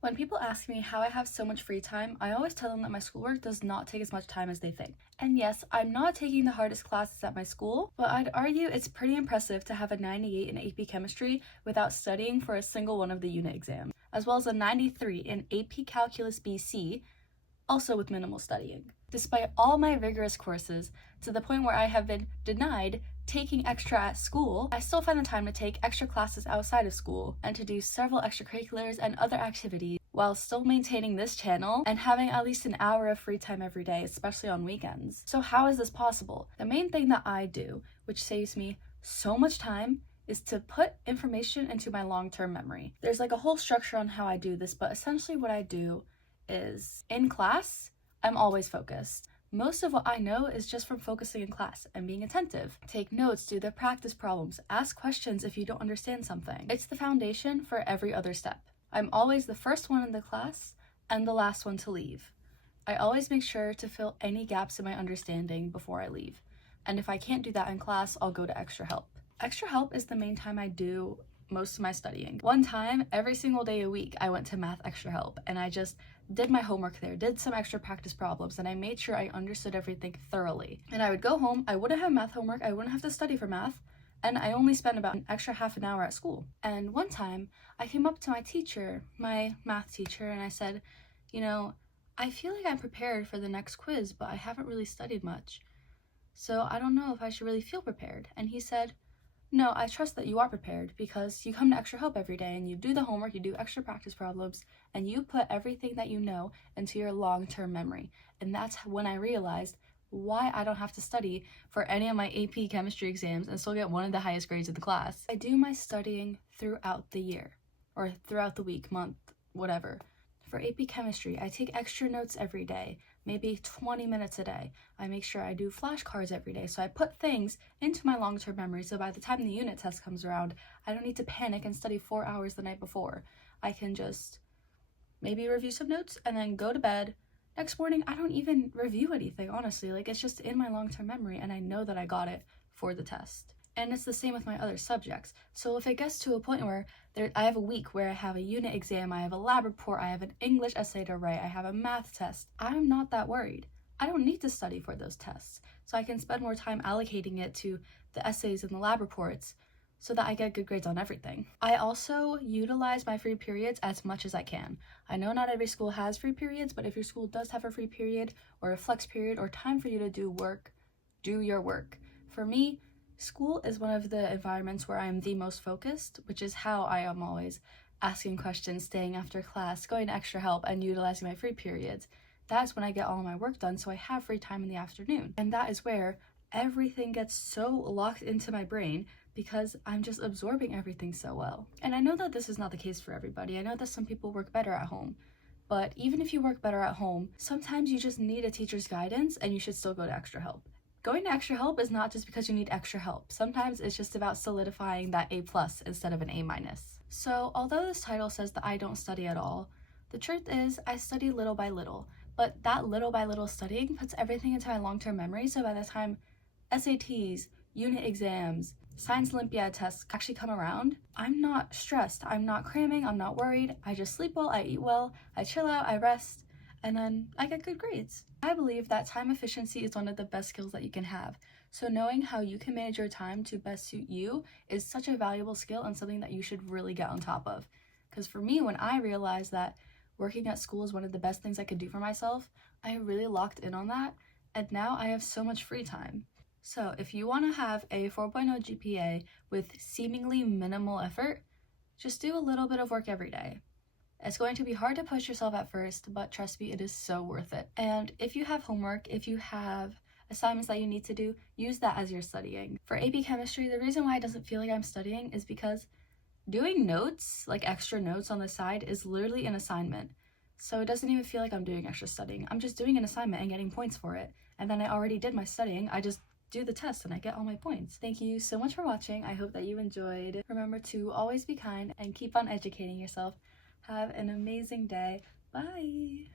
When people ask me how I have so much free time, I always tell them that my schoolwork does not take as much time as they think. And yes, I'm not taking the hardest classes at my school, but I'd argue it's pretty impressive to have a 98 in AP Chemistry without studying for a single one of the unit exams, as well as a 93 in AP Calculus BC, also with minimal studying. Despite all my rigorous courses, to the point where I have been denied taking extra at school, I still find the time to take extra classes outside of school and to do several extracurriculars and other activities while still maintaining this channel and having at least an hour of free time every day, especially on weekends. So how is this possible? The main thing that I do, which saves me so much time, is to put information into my long-term memory. There's like a whole structure on how I do this, but essentially what I do is in class, I'm always focused. Most of what I know is just from focusing in class and being attentive. Take notes, do the practice problems, ask questions if you don't understand something. It's the foundation for every other step. I'm always the first one in the class and the last one to leave. I always make sure to fill any gaps in my understanding before I leave. And if I can't do that in class, I'll go to extra help. Extra help is the main time I do most of my studying. One time, every single day a week, I went to math extra help and I just did my homework there, did some extra practice problems, and I made sure I understood everything thoroughly. And I would go home, I wouldn't have math homework, I wouldn't have to study for math, and I only spent about an extra half an hour at school. And one time, I came up to my teacher, my math teacher, and I said, I feel like I'm prepared for the next quiz, but I haven't really studied much. So I don't know if I should really feel prepared. And he said, no, I trust that you are prepared because you come to extra help every day and you do the homework, you do extra practice problems, and you put everything that you know into your long-term memory. And that's when I realized why I don't have to study for any of my AP chemistry exams and still get one of the highest grades in the class. I do my studying throughout the year, or throughout the week, month, whatever. For AP chemistry, I take extra notes every day, maybe 20 minutes a day. I make sure I do flashcards every day, so I put things into my long-term memory, so by the time the unit test comes around, I don't need to panic and study 4 hours the night before. I can just maybe review some notes and then go to bed. Next morning, I don't even review anything, honestly. Like, it's just in my long-term memory, and I know that I got it for the test. And it's the same with my other subjects. So if it gets to a point where I have a week where I have a unit exam, I have a lab report, I have an English essay to write, I have a math test, I'm not that worried. I don't need to study for those tests. So I can spend more time allocating it to the essays and the lab reports so that I get good grades on everything. I also utilize my free periods as much as I can. I know not every school has free periods, but if your school does have a free period or a flex period or time for you to do work, do your work. For me, school is one of the environments where I am the most focused, which is how I am always asking questions, staying after class, going to extra help, and utilizing my free periods. That's when I get all my work done, so I have free time in the afternoon. And that is where everything gets so locked into my brain because I'm just absorbing everything so well. And I know that this is not the case for everybody. I know that some people work better at home. But even if you work better at home, sometimes you just need a teacher's guidance and you should still go to extra help. Going to extra help is not just because you need extra help. Sometimes it's just about solidifying that A+ instead of an A-. So although this title says that I don't study at all, the truth is I study little by little, but that little by little studying puts everything into my long-term memory, so by the time SATs, unit exams, science Olympiad tests actually come around, I'm not stressed, I'm not cramming, I'm not worried, I just sleep well, I eat well, I chill out, I rest, and then I get good grades. I believe that time efficiency is one of the best skills that you can have. So knowing how you can manage your time to best suit you is such a valuable skill and something that you should really get on top of. Because for me, when I realized that working at school is one of the best things I could do for myself, I really locked in on that, and now I have so much free time. So if you want to have a 4.0 GPA with seemingly minimal effort, just do a little bit of work every day. It's going to be hard to push yourself at first, but trust me, it is so worth it. And if you have homework, if you have assignments that you need to do, use that as you're studying. For AP Chemistry, the reason why it doesn't feel like I'm studying is because doing notes, like extra notes on the side, is literally an assignment. So it doesn't even feel like I'm doing extra studying. I'm just doing an assignment and getting points for it. And then I already did my studying. I just do the test and I get all my points. Thank you so much for watching. I hope that you enjoyed. Remember to always be kind and keep on educating yourself. Have an amazing day. Bye!